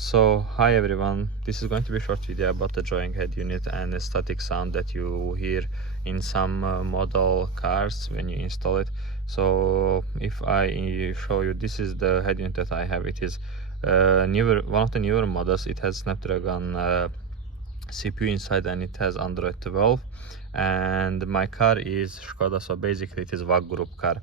So hi everyone, this is going to be a short video about the drawing head unit and the static sound that you hear in some model cars when you install it. So if I show you, this is the head unit that I have. It is one of the newer models. It has Snapdragon CPU inside and it has Android 12, and my car is Skoda, so basically it is VAG group car.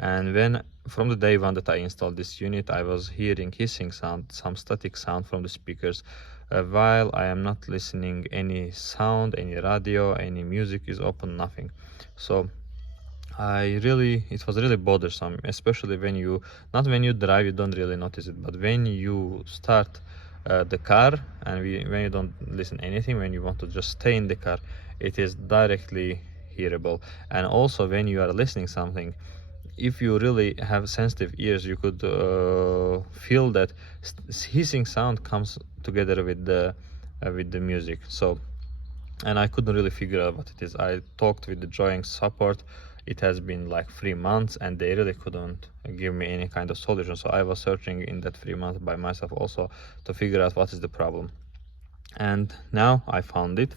And when from the day one that I installed this unit, I was hearing hissing sound, some static sound from the speakers, while I am not listening any sound, any radio, any music is open, nothing. So it was really bothersome, especially when you, not when you drive, you don't really notice it, but when you start the car and when you don't listen anything, when you want to just stay in the car, it is directly hearable. And also when you are listening something, if you really have sensitive ears, you could feel that hissing sound comes together with the music. So, and I couldn't really figure out what it is. I talked with the drawing support. It has been like 3 months and they really couldn't give me any kind of solution. So I was searching in that 3 months by myself also to figure out what is the problem. And now I found it.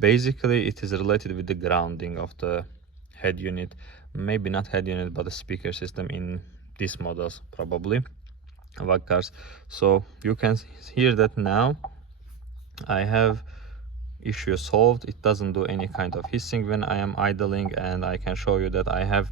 Basically, it is related with the grounding of the head unit. Maybe not head unit, but the speaker system in these models, probably VAG cars. So you can hear that now I have issue solved. It doesn't do any kind of hissing when I am idling, and I can show you that I have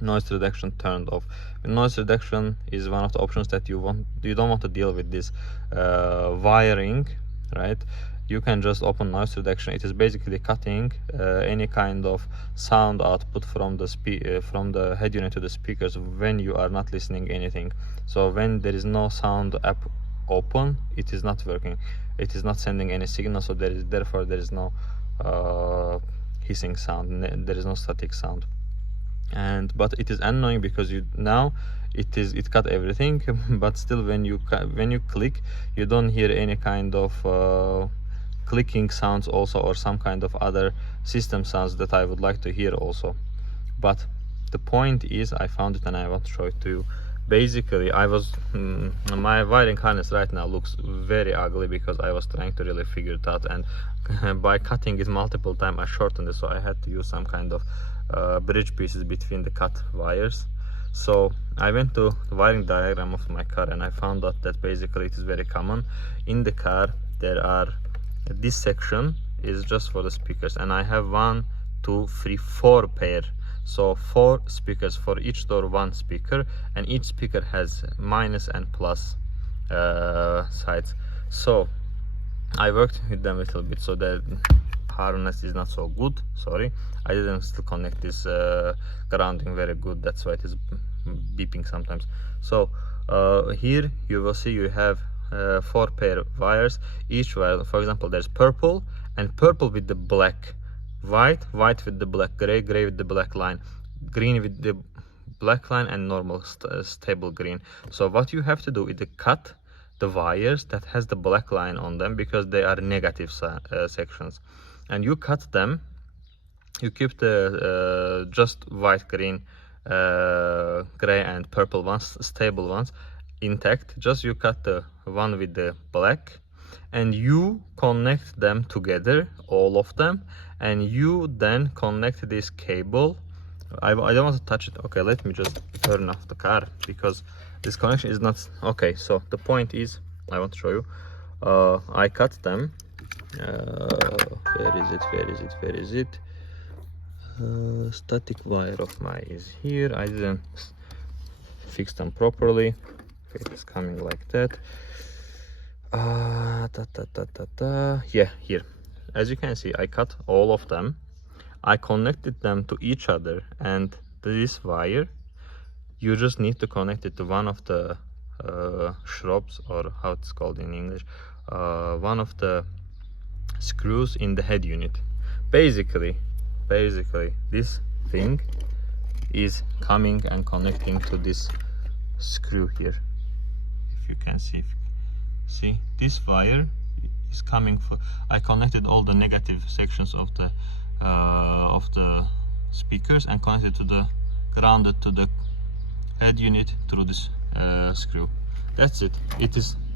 noise reduction turned off. Noise reduction is one of the options that you don't want to deal with this wiring, right? You can just open noise reduction. It is basically cutting any kind of sound output from the head unit to the speakers when you are not listening anything. So when there is no sound app open, it is not working. It is not sending any signal, so therefore there is no hissing sound. There is no static sound. But it is annoying because it cut everything, but still when you click, you don't hear any kind of clicking sounds also, or some kind of other system sounds that I would like to hear also. But the point is, I found it and I want to show it to you. Basically, my wiring harness right now looks very ugly because I was trying to really figure it out, and by cutting it multiple times I shortened it, so I had to use some kind of bridge pieces between the cut wires. So I went to the wiring diagram of my car and I found out that basically it is very common in the car. This section is just for the speakers, and I have 1, 2, 3, 4 pair. So 4 speakers, for each door 1 speaker, and each speaker has minus and plus sides. So I worked with them a little bit, so the harness is not so good. Sorry, I didn't still connect this grounding very good, that's why it is beeping sometimes. So here you will see you have 4 pair of wires. Each wire, for example, there's purple, and purple with the black, white with the black, gray with the black line, green with the black line, and normal stable green. So what you have to do is to cut the wires that has the black line on them, because they are negative sections, and you cut them. You keep the just white, green, gray and purple ones, stable ones, intact. Just you cut the one with the black and you connect them together, all of them, and you then connect this cable. I don't want to touch it. Okay, let me just turn off the car because this connection is not okay. So the point is, I want to show you, I cut them. Where is it? Static wire of mine is here. I didn't fix them properly. Okay, it's coming like that. Yeah, here. As you can see, I cut all of them. I connected them to each other, and this wire, you just need to connect it to one of the shrubs, or how it's called in English, one of the screws in the head unit. Basically this thing is coming and connecting to this screw here. If you can see this wire is coming for, I connected all the negative sections of the speakers and connected to the grounded to the head unit through this screw. That's it.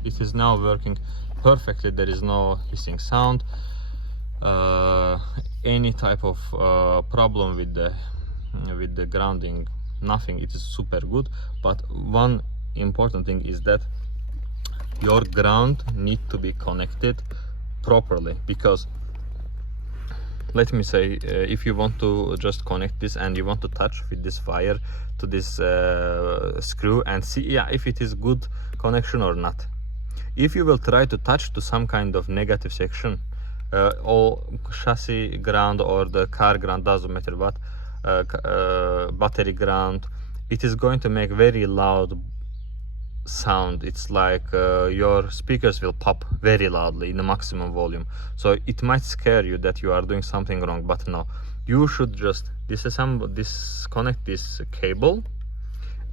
it is now working perfectly. There is no hissing sound, any type of problem with the grounding, nothing. It is super good. But one important thing is that your ground need to be connected properly, because let me say, if you want to just connect this and you want to touch with this wire to this screw and see, yeah, if it is good connection or not. If you will try to touch to some kind of negative section, or chassis ground or the car ground, doesn't matter what, battery ground, it is going to make very loud sound. It's like your speakers will pop very loudly in the maximum volume, so it might scare you that you are doing something wrong. But no, you should just disconnect this cable,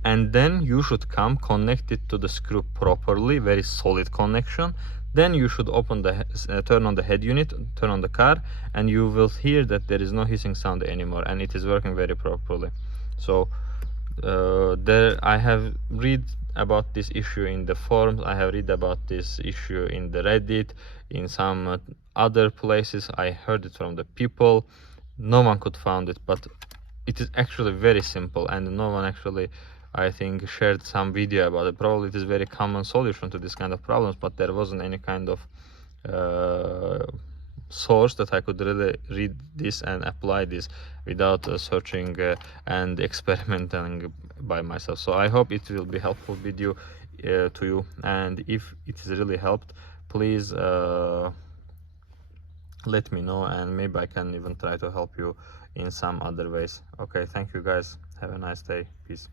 and then you should come connect it to the screw properly, very solid connection. Then you should open the turn on the head unit, turn on the car, and you will hear that there is no hissing sound anymore, and it is working very properly. So there, I have read about this issue in the forums, I have read about this issue in the Reddit, in some other places. I heard it from the people. No one could find it, but it is actually very simple, and no one actually, I think, shared some video about it. Probably it is very common solution to this kind of problems, but there wasn't any kind of source that I could really read this and apply this without searching and experimenting by myself. So I hope it will be helpful video to you, and if it is really helped, please let me know, and maybe I can even try to help you in some other ways. Okay, thank you guys, have a nice day, peace.